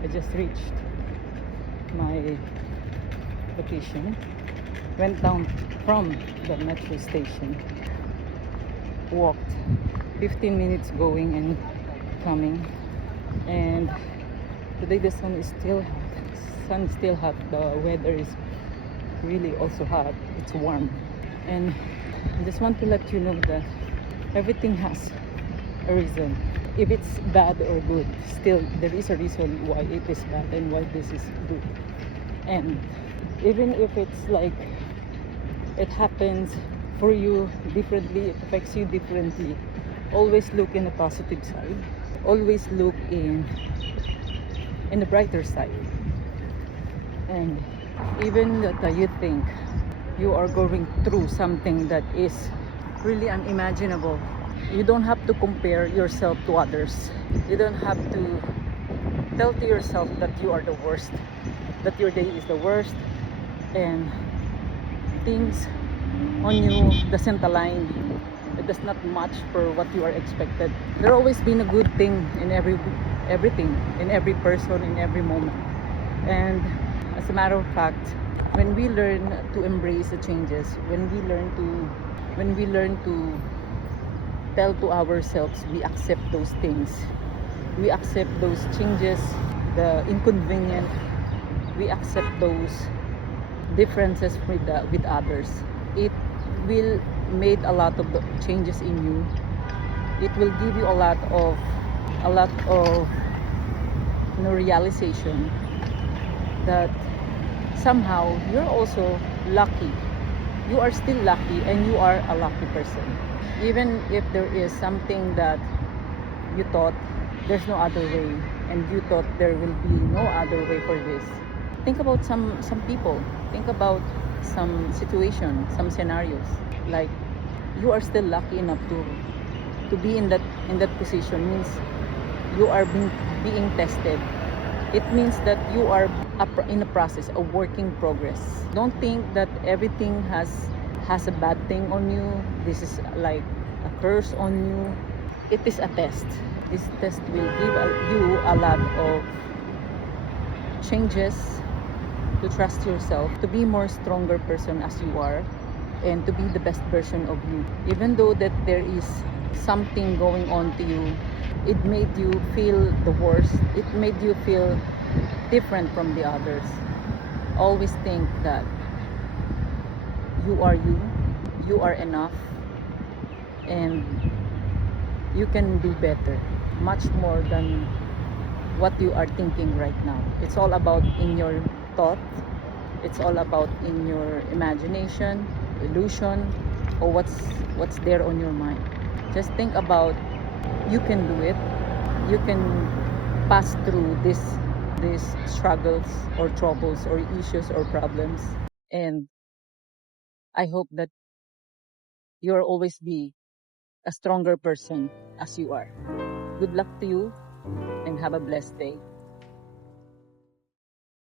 I just reached my location, went down from the metro station, walked 15 minutes going and coming, and today the sun is still hot. The weather is really also hot. It's warm, and I just want to let you know that everything has a reason. If it's bad or good, still there is a reason why it is bad and why this is good. And even if it's like it happens for you differently, it affects you differently, always look in the positive side, always look in the brighter side. And even that you think you are going through something that is really unimaginable, you don't have to compare yourself to others. You don't have to tell to yourself that you are the worst, that your day is the worst, and things on you doesn't align. It does not match for what you are expected. There always been a good thing in everything, in every person, in every moment. And as a matter of fact, when we learn to embrace the changes, when we learn to tell to ourselves, we accept those things, we accept those changes, the inconvenient, we accept those differences with others, it will make a lot of the changes in you. It will give you a lot of realization that somehow you're also lucky. You are still lucky, and you are a lucky person. Even if there is something that you thought there's no other way, and you thought there will be no other way for this, think about some people, think about some situation, some scenarios. Like, you are still lucky enough to be in that position. Means you are being tested. It means that you are in a process, a work in progress. Don't think that everything has a bad thing on you. This is like a curse on you. It is a test. This test will give you a lot of changes, to trust yourself, to be more stronger person as you are, and to be the best version of you. Even though that there is something going on to you, it made you feel the worst, it made you feel different from the others, always think that you are enough, and you can do better, much more than what you are thinking right now. It's all about in your thought, it's all about in your imagination, illusion, or what's there on your mind. Just think about, you can do it. You can pass through these struggles or troubles or issues or problems, and I hope that you'll always be a stronger person as you are. Good luck to you, and have a blessed day.